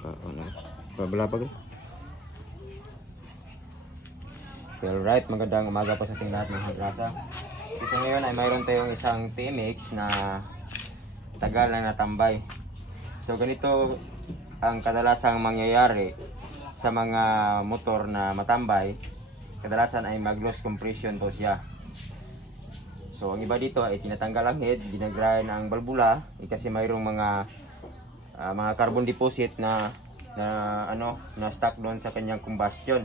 Ano? Pabalapag. Alright, magandang umaga po sa ating lahat mga kagrasa. So ngayon ay mayroon tayong isang TMX na tagal na natambay. So ganito ang kadalasang mangyayari sa mga motor na matambay. Kadalasan ay mag-loss compression po siya. So ang iba dito ay tinatanggal ang head, ginagrind ang balbula, kasi mayroong mga carbon deposit na stuck doon sa kanyang combustion.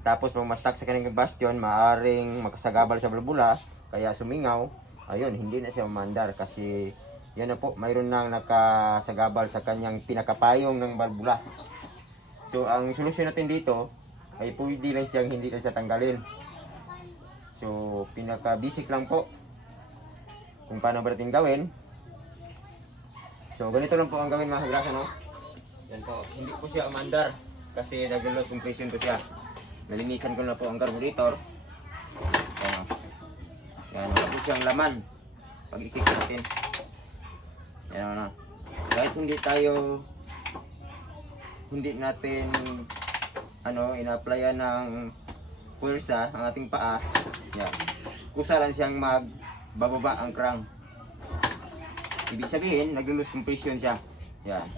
Tapos pag ma-stuck sa kanyang combustion, maaring makasagabal sa balbula, kaya sumingaw. Ayun, hindi na siya umandar kasi yan na po, mayroon nang nakasagabal sa kanyang pinakapayong ng balbula. So ang solusyon natin dito ay pwede lang siyang hindi na siya tanggalin. So pinaka-basic lang po kung paano ba natin gawin. So ganito lang po ang gawin mga kagrasa, no? Yan po, hindi po siya umandar kasi nag-loss compression po siya. Nalinisan ko na po ang carburetor. Yan, yan, wala po siyang laman pag i-kick natin. Yan, kahit hindi natin ina-applyan ng puwersa ang ating paa, yan, kusa lang siyang magbababa ang crank. Ibig sabihin, nag-loss compression siya. Yan.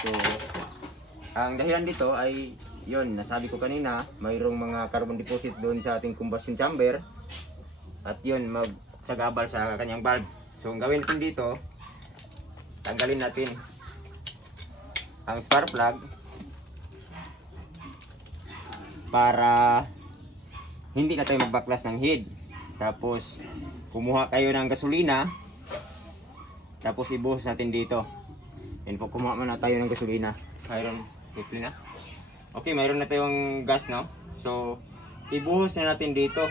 So, ang dahilan dito ay yun, nasabi ko kanina, mayroong mga carbon deposit doon sa ating combustion chamber at yun, magsagabal sa kanyang valve. So ang gawin natin dito, tanggalin natin ang spark plug para hindi na tayo magbaklas ng head. Tapos kumuha kayo ng gasolina, tapos ibuhos natin dito. Yan po, kumuha muna tayo ng gasolina. Mayroon, na. Okay, mayroon na tayong gas, no? So, ibuhos na natin dito.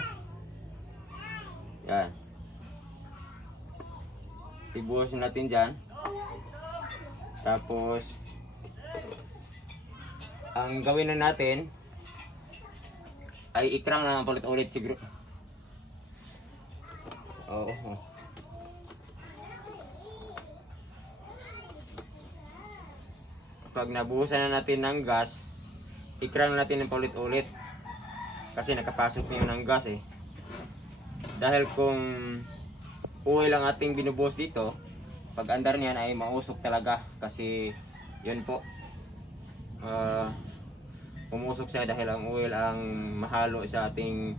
Yan. Ibuhos na natin dyan. Tapos, ang gawin na natin ay ikrang na ulit siguro. Oo. Pag nabuhusan na natin ng gas, ikrang natin ng paulit-ulit kasi nakapasok na yun ng gas eh. Dahil kung oil ang ating binubuhos dito, pag andar niyan ay mausok talaga kasi yun po, umusok siya dahil ang oil ang mahalo sa ating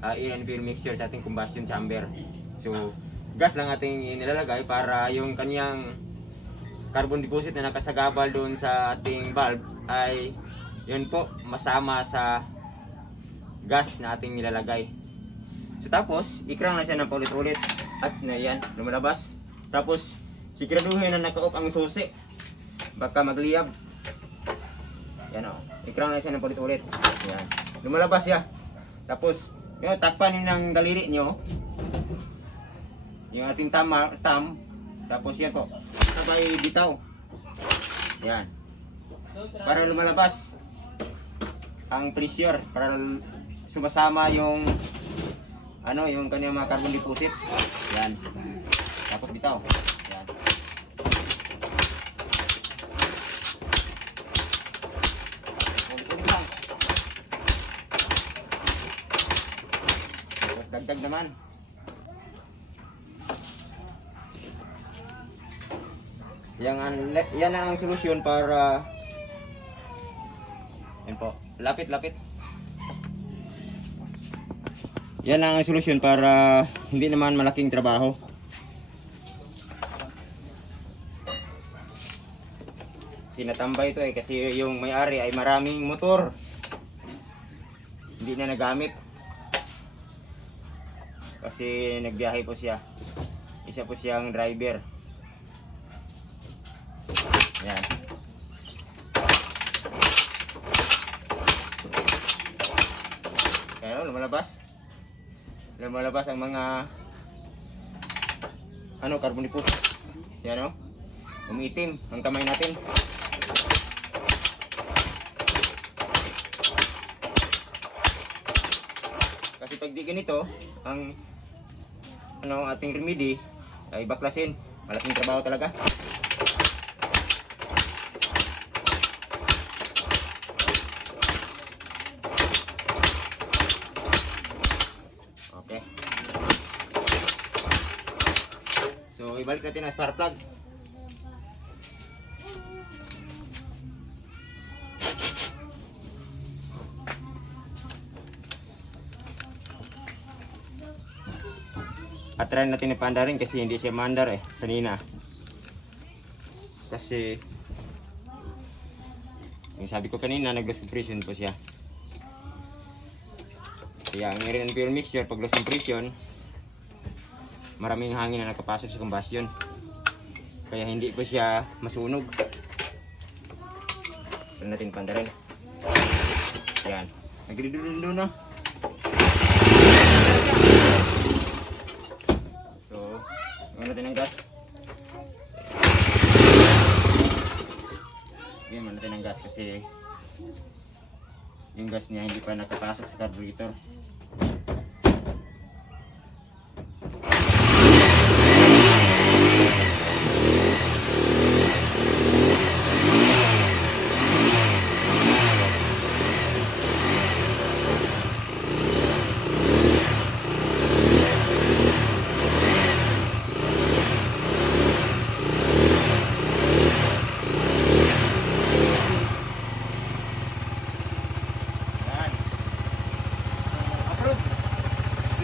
air and fuel mixture sa ating combustion chamber. So gas lang ating inilalagay para yung kanyang carbon deposit na nakasagabal doon sa ating valve ay yun po, masama sa gas na ating nilalagay. So tapos, ikrang na siya ng paulit-ulit at na yan, lumalabas. Tapos, siguraduhin na naka-off ang susi. Baka magliyab. Yan o, ikrang na siya ng paulit-ulit. Yan, lumalabas siya. Tapos, yun, takpan nyo ng daliri nyo. Yung ating thumb. Tapos yan po, sabay bitaw. Yan. Para lumalabas ang pressure, para sumasama yung yung kanyang mga carbon deposit. Yan. Tapos bitaw. Yan. Tapos dagdag naman. Yan ang solusyon para yan po. Lapit. Yan ang solusyon para hindi naman malaking trabaho. Sinatambay ito kasi yung may-ari ay maraming motor. Hindi na nagamit. Kasi nagbiyahe po siya. Isa po siyang driver. Yan. Kaya lumalabas ang mga carbon deposit. Yan o, umiitim ang kamay natin. Kasi pag di ganito ang ating remedy ay baklasin, malaking trabaho talaga. So, ibalik natin ang spark plug. At try natin ipanda rin kasi hindi siya mandar kanina. Kasi yung sabi ko kanina, nag-loss compression po siya. Kaya ang air and fuel mixture, pag loss compression, maraming hangin na nakapasok sa combustion. Kaya hindi po siya masunog. Try natin panda rin. Yan. Nagdidulo na. Ano natin ang gas? Bigyan mo natin ang gas kasi yung gas niya hindi pa nakapasok sa carburetor.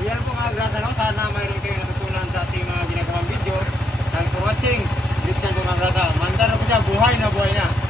Yan po mga grasa, no? Sana mayroon kayong natutunan sa ating mga ginagawang video. Thanks for watching. Lipsan po mga grasa. Mandar na po siya. Buhay na buhay na.